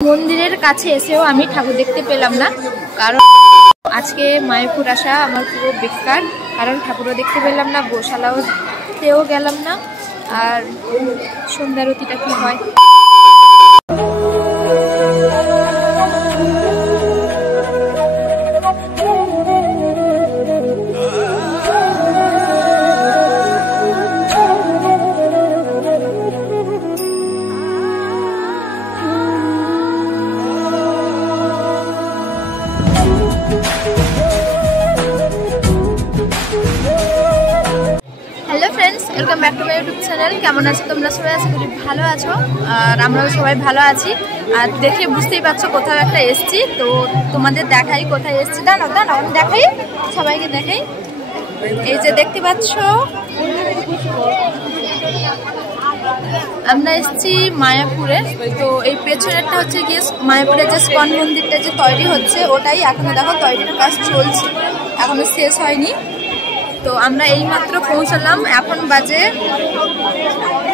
মন্দিরের কাছে এসেও আমি ঠাকুর দেখতে পেলাম না, কারণ আজকে মায়াপুর আসা আমার পুরো বেকার, কারণ ঠাকুরও দেখতে পেলাম না, গোশালাতেও গেলাম না, আর সন্ধ্যারতিটা কি হয়। Hello friends, welcome back to my YouTube channel. কেমন আছো তোমরা সবাই? আশা করি ভালো আছো, আর আমরাও সবাই ভালো আছি। আর দেখে বুঝতেই পারছো কোথাও একটা এসছি, তো তোমাদের দেখাই কোথায় এসছি। দাঁড়াও আমি দেখাই, সবাইকে দেখাই। এই যে দেখতে পাচ্ছ, আমরা এসছি মায়াপুরে। তো এই পেছনেরটা হচ্ছে গিয়ে মায়াপুরের যে স্কন মন্দিরটা যে তৈরি হচ্ছে, ওটাই এখনো দেখো তৈরির কাজ চলছে, এখনো শেষ হয়নি। তো আমরা এইমাত্র পৌঁছালাম, এখন বাজে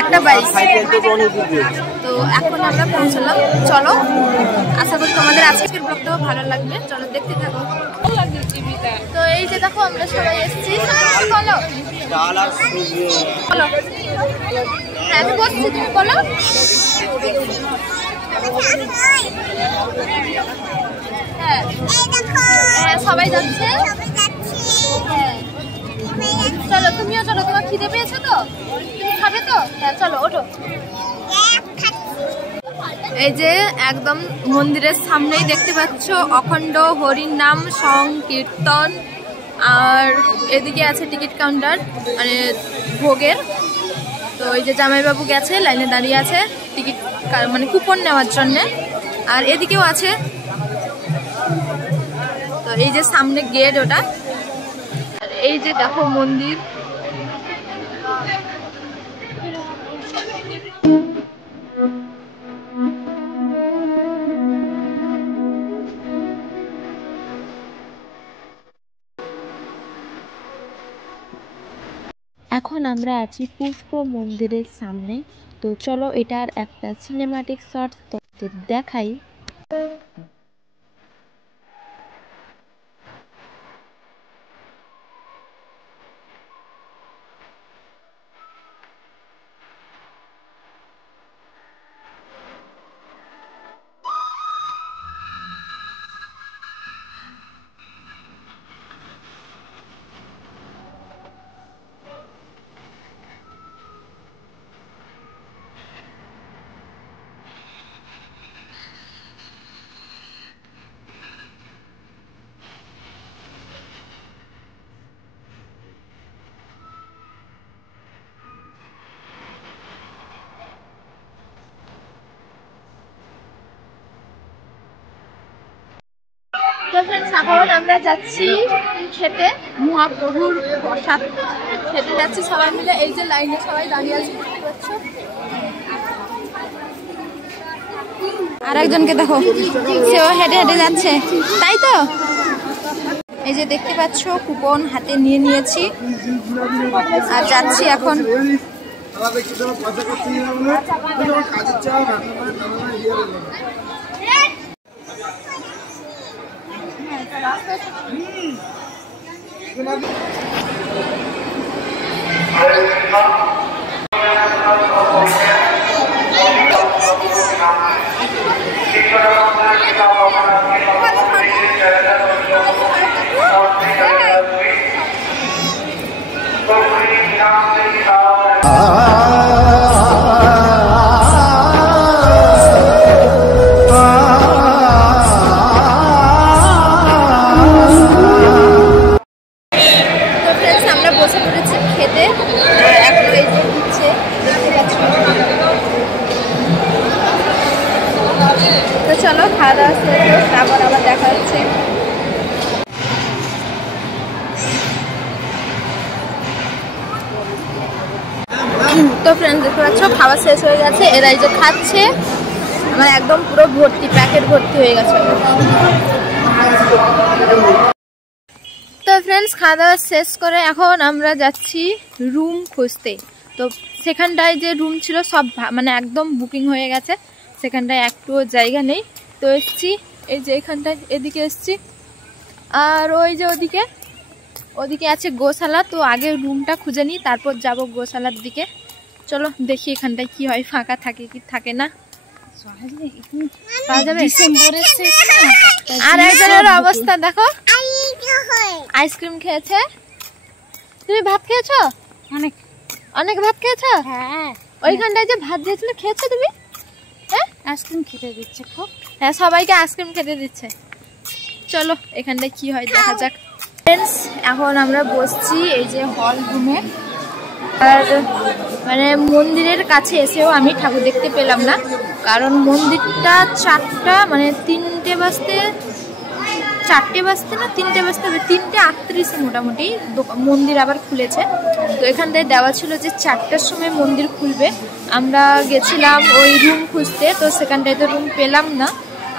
1:22। তো এখন আমরা পৌঁছালাম। চলো, আশা করি তোমাদের আজকের ব্লগটাও ভালো লাগবে, চলো দেখতে থাকো। তো এই যে দেখো আমরা সবাই এসেছি। বলো বলো, হ্যাঁ আমি বলছি, তুমি বলো। হ্যাঁ হ্যাঁ সবাই যাচ্ছে। চলো তুমিও চলো, তোমার খিদে পেয়েছো তো, তুমি খাবে তো? হ্যাঁ চলো ওঠো। এই যে একদম মন্দিরের সামনেই দেখতে পাচ্ছ অখণ্ড হরির নাম সংকীর্তন, আর এদিকে আছে টিকিট কাউন্টার মানে ভোগের। তো এই যে জামাইবাবু গেছে, লাইনে দাঁড়িয়ে আছে টিকিট মানে কুপন নেওয়ার জন্যে, আর এদিকেও আছে। তো এই যে সামনে গেট ওটা, আর এই যে দেখো মন্দির। এখন আমরা আছি পুষ্প মন্দিরের সামনে। তো চলো এটার একটা সিনেমাটিক শট তোমাদের দেখাই। তো ফ্রেন্ডস, এখন আমরা যাচ্ছি খেতে, মহাপ্রভুর প্রসাদ খেতে যাচ্ছি সবাই মিলে। এই যে লাইনে সবাই দাঁড়িয়ে আছে, দেখতে পাচ্ছ। আর একজনকে দেখো, সেও হেঁটে হেঁটে যাচ্ছে, তাই তো। এই যে দেখতে পাচ্ছ কুপন হাতে নিয়ে নিয়েছি, আর যাচ্ছি এখন। তো চলো খাওয়া দাওয়া শেষ, আবার দেখা হচ্ছে। তো ফ্রেন্ডস দেখতে পাচ্ছ খাওয়া শেষ হয়ে গেছে, এরা এই যে খাচ্ছে, আমার একদম পুরো ভর্তি, প্যাকেট ভর্তি হয়ে গেছে। তো ফ্রেন্ডস খাওয়া দাওয়া শেষ করে এখন আমরা যাচ্ছি রুম খুঁজতে। তো সেখানটায় যে রুম ছিল সব মানে একদম বুকিং হয়ে গেছে, সেখানটায় একটুও জায়গা নেই। তো এসছি এই যে এখানটায়, এদিকে এসছি। আর ওই যে ওদিকে আছে গোশালা। তো আগে রুমটা খুঁজে নিই, তারপর যাব গোশালার দিকে। চলো দেখি এখানটায় কি হয়, ফাঁকা থাকে কি থাকে না। আর একজনের অবস্থা দেখো, আইসক্রিম খেয়েছে। তুমি ভাত খেয়েছো? অনেক ভাত খেয়েছো? হ্যাঁ। ওইখানটায় যে ভাত দিয়েছিল খেয়েছো তুমি? হ্যাঁ, আইসক্রিম খেতে দিচ্ছে খুব। হ্যাঁ, সবাইকে আইসক্রিম খেতে দিচ্ছে। চলো এখানটায় কি হয় দেখা যাক। ফ্রেন্ডস, এখন আমরা বসছি এই যে হল রুমে। আর মানে মন্দিরের কাছে এসেও আমি ঠাকুর দেখতে পেলাম না, কারণ মন্দিরটা 4টা মানে 3টে বাজতে না 3টে বাজতে হবে, 3:38 মোটামুটি মন্দির আবার খুলেছে। তো এখানটায় দেওয়া ছিল যে 4টার সময় মন্দির খুলবে। আমরা গেছিলাম ওই রুম খুঁজতে, তো সেখানটায় তো রুম পেলাম না।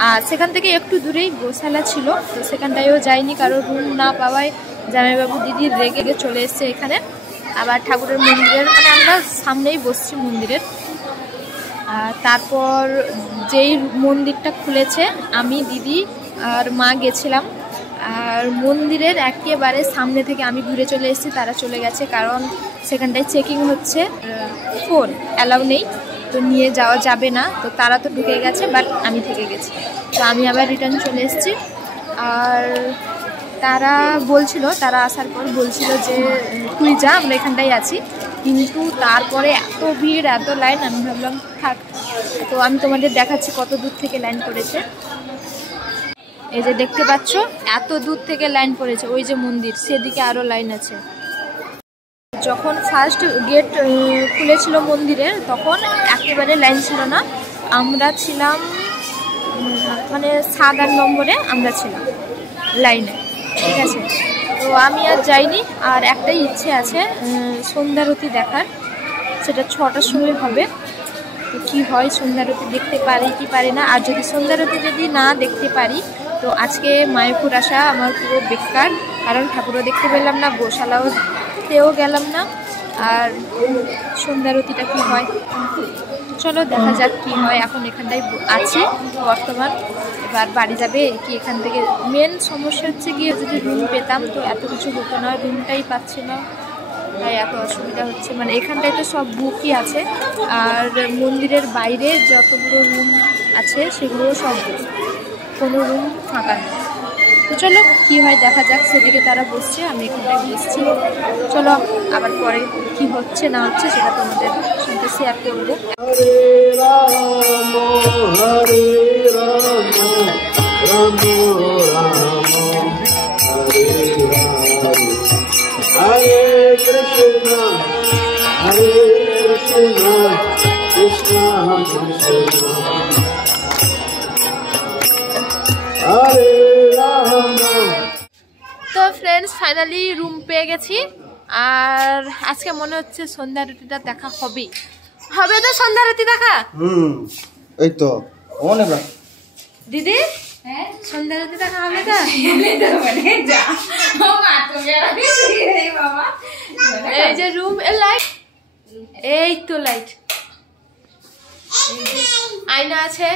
আর সেখান থেকে একটু দূরেই গোশালা ছিল, তো সেখানটায়ও যাইনি, কারণ রুম না পাওয়ায় জামাইবাবু দিদির রেগে চলে এসছে এখানে। আবার ঠাকুরের মন্দিরের মানে আমরা সামনেই বসছি মন্দিরের। আর তারপর যেই মন্দিরটা খুলেছে আমি, দিদি আর মা গেছিলাম। আর মন্দিরের একেবারে সামনে থেকে আমি ঘুরে চলে এসেছি, তারা চলে গেছে, কারণ সেখানটায় চেকিং হচ্ছে, ফোন অ্যালাউ নেই, তো নিয়ে যাওয়া যাবে না। তো তারা তো ঢুকে গেছে, বাট আমি থেকে গেছি। তো আমি আবার রিটার্ন চলে এসেছি। আর তারা আসার পর বলছিল যে তুই যা, আমরা এখানটাই আছি। কিন্তু তারপরে এত ভিড়, এত লাইন, আমি ভাবলাম থাক। তো আমি তোমাদের দেখাচ্ছি কত দূর থেকে লাইন পড়েছে। এই যে দেখতে পাচ্ছ, এত দূর থেকে লাইন পড়েছে। ওই যে মন্দির, সেদিকে আরও লাইন আছে। যখন ফার্স্ট গেট খুলেছিল মন্দিরের, তখন একেবারে লাইন ছিল না। আমরা ছিলাম মানে 7-8 নম্বরে আমরা ছিলাম লাইনে, ঠিক আছে। তো আমি আর যাইনি। আর একটাই ইচ্ছে আছে সন্ধ্যারতি দেখার, সেটা 6টার সময় হবে। তো কী হয়, সন্ধ্যারতি দেখতে পারি কি পারি না। আর যদি সন্ধ্যারতি যদি না দেখতে পারি, তো আজকে মায়াপুর আসা আমার পুরো বেকার, কারণ ঠাকুরও দেখতে পেলাম না, গোশালাতেও গেলাম না। আর সন্ধ্যারতিটা কি হয়, চলো দেখা যাক কি হয়। এখন এখানটায় আছি বর্তমান, এবার বাড়ি যাবে কি এখান থেকে। মেন সমস্যা হচ্ছে গিয়ে যদি রুম পেতাম তো এত কিছু হতো না, রুমটাই পাচ্ছি না, তাই এত অসুবিধা হচ্ছে। মানে এখানটায় তো সব বুকই আছে, আর মন্দিরের বাইরে যতগুলো রুম আছে সেগুলোও সব বুক, কোনো রুম ফাঁকা নেই। তো চলো কি হয় দেখা যাক। সেদিকে তারা বসছে, আমি এখানটায় বসছি। চলো আবার পরে কি হচ্ছে না হচ্ছে সেটা তোমাদের সঙ্গে শেয়ার করবো। তো ফ্রেন্ডস, ফাইনালি রুম পেয়ে গেছি। আর আজকে মনে হচ্ছে সন্ধ্যারতিটা দেখা হবে তো সন্ধ্যারতি দেখা। এই তো অনেক দিদি, সন্ধ্যারতি দেখা হবে তো? এই যে রুম এর লাইট, এই তো লাইট, আয়না আছে,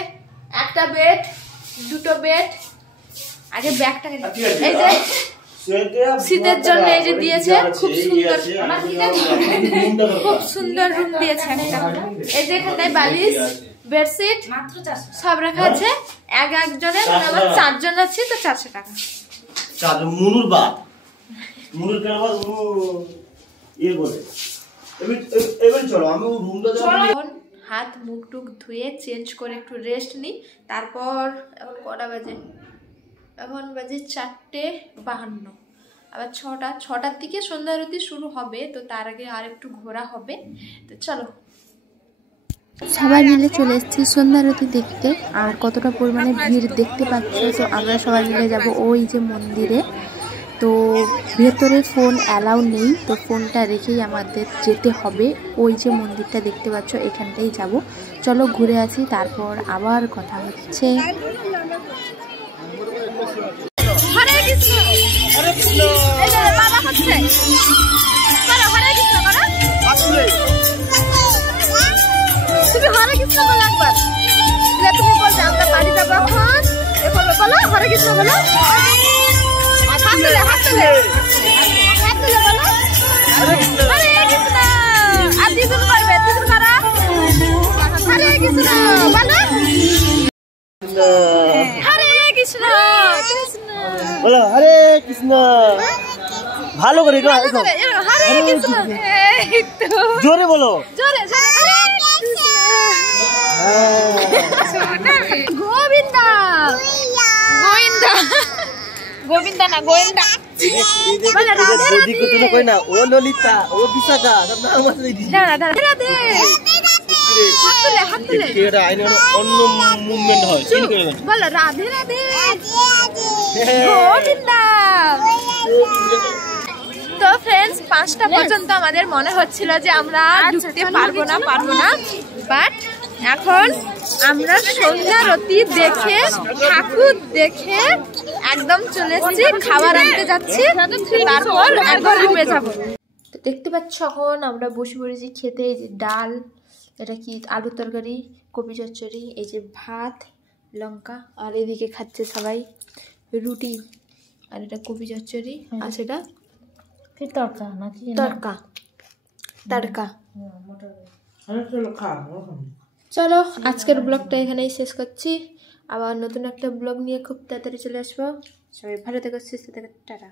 একটা বেড, 2টো বেড। আগে ব্যাগটা এই যে শীতের জন্য এই যে দিয়েছে, খুব সুন্দর রুম দিয়েছে একটা। এই যে এখানটায় বালিশ, বেডশিট সব রাখা আছে। একজনের আমার 4 জন আছে, তো 400 টাকা। মুনুর বাদ মুনুর কেন ইয়ে বলে এবার চলো আমি রুমটা হাত মুখ টুক ধুয়ে চেঞ্জ করে একটু রেস্ট নিই। তারপর এখন কটা বাজে? এখন বাজে 4:52। আবার 6টার দিকে সন্ধ্যারতি শুরু হবে, তো তার আগে আর একটু ঘোরা হবে। তো চলো, সবাই মিলে চলে এসেছি সন্ধ্যারতি দেখতে। আর কতটা পরিমাণে ভিড় দেখতে পাচ্ছ। তো আমরা সবাই মিলে যাব ওই যে মন্দিরে। তো ভেতরে ফোন অ্যালাউ নেই, তো ফোনটা রেখেই আমাদের যেতে হবে। ওই যে মন্দিরটা দেখতে পাচ্ছ, এখানটাই যাব। চলো ঘুরে আসি, তারপর আবার কথা হচ্ছে। হরে কৃষ্ণ, হরে কৃষ্ণ। এই যে বাবা হচ্ছে, করো হরে কৃষ্ণ করো। তুমি হরে কৃষ্ণ বলো একবার। কৃষ্ণ বলো, হাত তুলে হাত তুলে হাত তুলে বলো হরে কৃষ্ণ। আর দ্বিগুণ করবে, দ্বিগুণ করা হরে কৃষ্ণ বলো, হরে কৃষ্ণ কৃষ্ণ বলো হরে কৃষ্ণ। ভালো করে হরে কৃষ্ণ, জোরে বলো, জোরে জোরে হরে কৃষ্ণ। গোবিন্দা গোবিন্দা গোবিন্দা না গোয়েন্দা। কই না ও ললিতা ও বিশাখা সব নাম আছে দিদি। রাধে রাধে হাত তুলে হাত তুলে এটা আইনে অন্য মুভমেন্ট হয় চিন করে দেন। বলো রাধে রাধে গোবিন্দা। তো ফ্রেন্ডস 5টা পর্যন্ত আমাদের মনে হচ্ছিল যে আমরা ঢুকতে পারবো না বাট এখন আমরা সন্ধ্যারতি দেখে ঠাকুর দেখে একদম চলে এসেছি, খাবার আনতে যাচ্ছি, তারপর একবার রুমে যাব। তো দেখতে পাচ্ছ এখন আমরা বসে পড়েছি খেতে। এই যে ডাল, এটা কি আলুর তরকারি, কপি চচ্চড়ি, এই যে ভাত লঙ্কা, আর এদিকে খাচ্ছে সবাই রুটি, আর এটা কপি চচ্চড়ি, আর সেটা তড়কা নাকি তড়কা তড়কা। চলো আজকের ব্লগটা এখানেই শেষ করছি, আবার নতুন একটা ব্লগ নিয়ে খুব তাড়াতাড়ি চলে আসবো। সবাই ভালো থেকো, সুস্থ থেকো, টাটা।